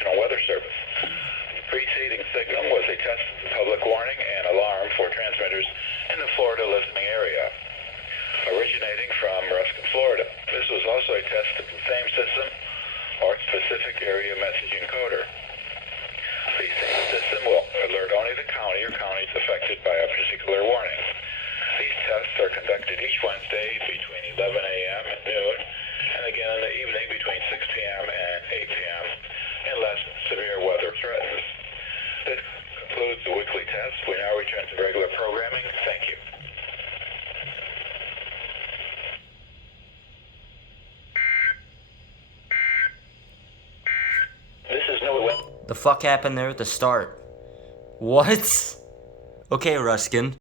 National Weather Service. The preceding signal was a test public warning and alarm for transmitters in the Florida listening area, originating from Ruskin, Florida. This was also a test of the same system or specific area message encoder. The same system will alert only the county or counties affected by a particular warning. These tests are conducted each Wednesday between 11 a.m. and noon, and again in the evening between 6 p.m. and 8 p.m. unless severe weather threatens. This concludes the weekly test. We now return to regular programming. Thank you. This is no way. The fuck happened there at the start? What? Okay, Ruskin.